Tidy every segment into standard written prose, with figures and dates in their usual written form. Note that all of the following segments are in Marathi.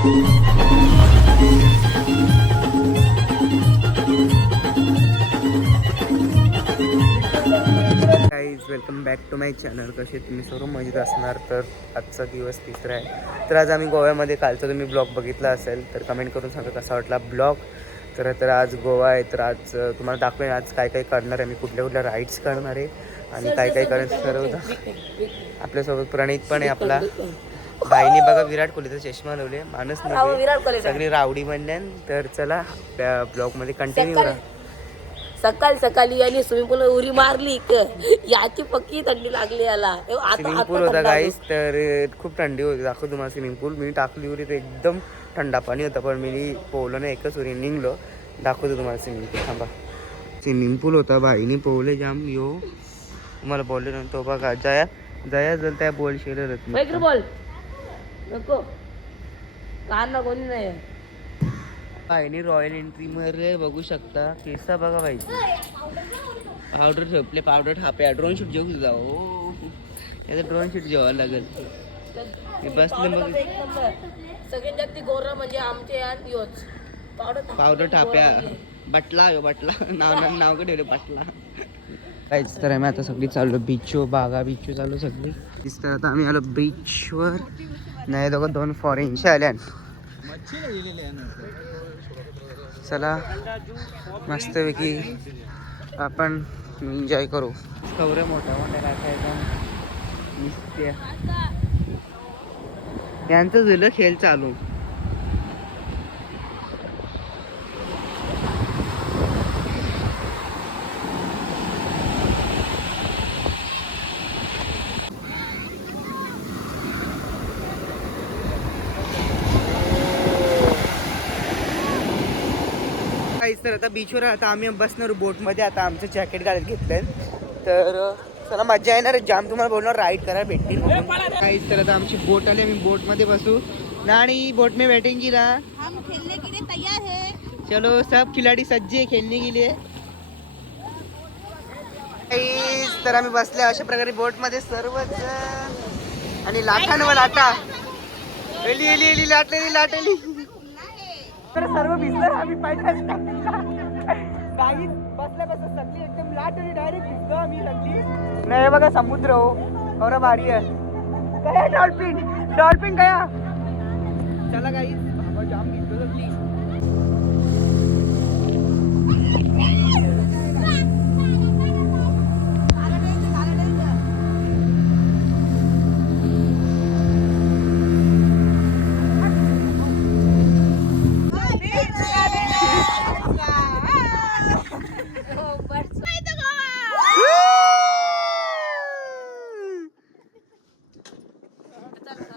Welcome back to my channel. कसे तुम्ही सर्व मजेत असणार. तर आजचा दिवस तिसरा आहे. तर आज आम्ही गोव्यामध्ये कालचा तुम्ही ब्लॉग बघितला असेल तर कमेंट करून सांगा कसा वाटला ब्लॉग. तर आज गोवा आहे. तर आज तुम्हाला दाखवेन आज काय काय करणार आहे, मी कुठल्या कुठल्या राईड्स करणार आहे आणि काय काय करायचं सर्व. आपल्यासोबत प्रणित पण आहे आपला. बाईने बघा विराट कोहलीचा चष्मा लावले, माणूस नाही सगळी रावडी म्हणल्यान. तर चला त्या ब्लॉगमध्ये कंटिन्यू करा. सकाळी यांनी स्विमिंग पूल उरी मारली याची पक्की थंडी लागली याला. स्विमिंग पूल होता गाईस, तर खूप थंडी होती. दाखव तुम्हाला स्विमिंग पूल. मी टाकली उरी तर एकदम थंडा पाणी होता, पण मी पोहलो नाही, एकच उरी निघलो. दाखवतो तुम्हाला स्विमिंग पूल. थांबा. स्विमिंग पूल होता, बाईने पोहले जाम. यो तुम्हाला बोलले ना तो बघा. जया जर त्या बॉल शेरत बॉल नको कान कोणी नाही. बाईने रॉयल एंट्री मध्ये बघू शकता केसा बघा बाई. पावडर झोपले, पावडर थाप्या. ड्रोन शूट जेवू तुझा. हो याचं ड्रोन शूट जेवायला लागेल. बसले मग सगळ्यात जास्त गोरा म्हणजे आमचे पावडर थाप्या. बटला नाव का ठेवलं बटला. काहीच तर आम्ही आता सगळी चाललो बीचवर. बागा बीच चाललो सगळी. दिसतं आता आम्ही आलो बीचवर. नाही दोघं 2 फॉरेनचे आल्या. चला मस्तपैकी आपण एन्जॉय करू. कवरे मोठ्या राखायचा दिसते. यांचं झालं खेळ चालू. तर आता बीचवर आता आम्ही बसणार बोटमध्ये. आता आमचं जॅकेट घालत घेतलंय. तर चला मजा येणार जाम. तुम्हाला बोलणार राईड करायला भेटतील काहीच. तर आता आमची बोट आली, आम्ही बोटमध्ये बसू. नानी बोट में बैठेंगी ना. हम खेलने के लिए तैयार है. चलो सब खिलाडी सज्ज है खेलने के लिए. तर आम्ही बसले अशा प्रकारे बोटमध्ये सर्वच. आणि लाटांवर लाटा एली लाटलेली. तर सर्व भिजलं. आम्ही पाहिजे काही बसल्या सगळी एकदम लाट आणि डायरेक्ट भिजलो आम्ही सगळी. नाही बघा समुद्र हो एवढा भारी आहे. काय डॉल्फिन काय. चला काही जाम भिजलो सगळी.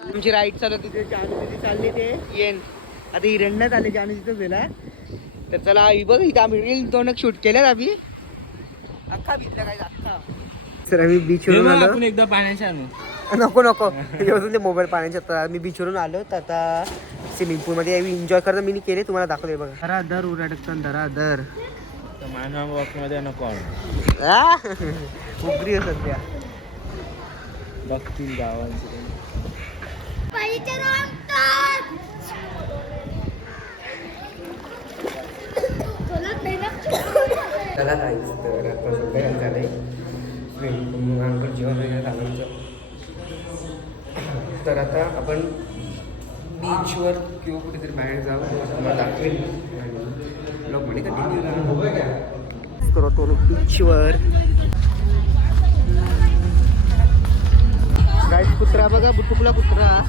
तुमची राईड चालू तिथे जानू तिथे चालले ते येन. आता हिरण्यात आले जानू तिथं गेला. तर चला बघ इथं आम्ही रील 2 शूट केल्यात. आम्ही अख्खा भिजला काय अख्खा. सर आम्ही बीचवरून आलो. आपण एकदा पाण्याच्या नको ते मोबाईल पाण्याच्या. तर मी बीचवरून आलो. तर आता स्विमिंग पूलमध्ये एन्जॉय करता मी केले. तुम्हाला दाखवते बघा. धराधर उराटकन धराधर मध्ये नको उगरी सध्या बघतील गावांची. चला काहीच तर आता सध्या झालंय अंकल जेवण वगैरे घालायचं. तर आता आपण बीचवर किंवा कुठेतरी बाहेर जाऊ. तुम्हाला दाखवेल ब्लॉगमध्ये कंटिन्यू करतो. बीचवर गाईस कुत्रा बघा. बुटुकला कुत्रा.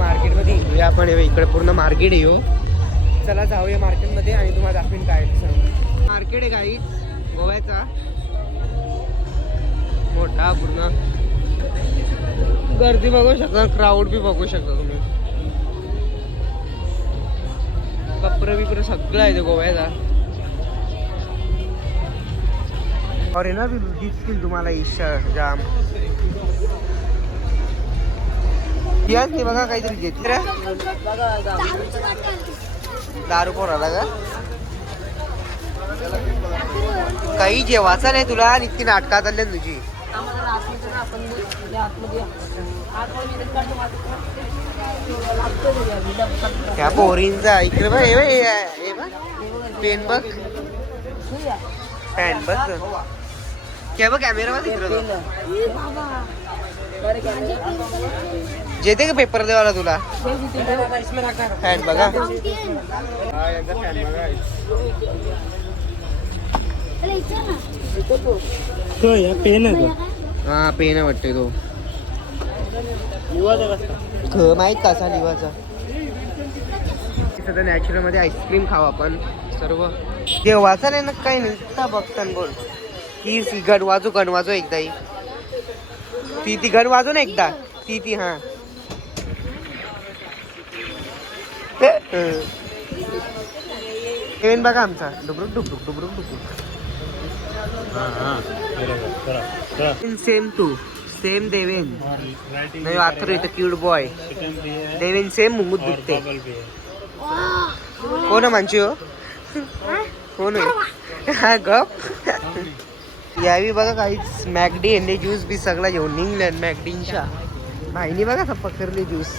मार्केटमध्ये आपण इकडे पूर्ण मार्केट येऊ. चला जाऊया मार्केटमध्ये आणि तुम्हाला दाखवेन काय मार्केट आहे काही गोव्याचा मोठा पूर्ण. गर्दी बघू शकता, क्राऊड बी बघू शकता तुम्ही. कपडे बिपरे सगळं आहे ते गोव्याचा. अरे ना दिसतील तुम्हाला ईशा जाम. याच ते बघा काहीतरी घेतलं दारू पोराला का काही जेवायचं नाही तुला. इतकी नाटकात आले तुझी. त्या पोरींचा इकडे बघ. हे बघ पेन बघ, पॅन बघ. काय बघ कॅमेरा मध्ये जेते का पेपर देवाला तुला. फॅन बघा. पेन आहे हा पेन आहे वाटते तो. माहित कसा लिवाचा. सध्या नॅचरल मध्ये आईस्क्रीम खाऊ आपण सर्व. देवाचा नाही ना काही नाही बघताना बोल की गण वाजू एकदा ती गण वाजू ना एकदा ती हा. पेन बघा आमचा डुबरुक डुबरुक डुबरुक डुबरुक. सेम टू सेम देवेन नाही आथर इथं क्यूट बॉय. देवेन सेम मुंगूत दुखते. कोण मानची हो कोण आहे हा गप. यावी बघा काहीच मॅगडी ज्यूस बी सगळा घेऊन निघल्या. मॅगडींच्या भाईनी बघा पकडले ज्यूस.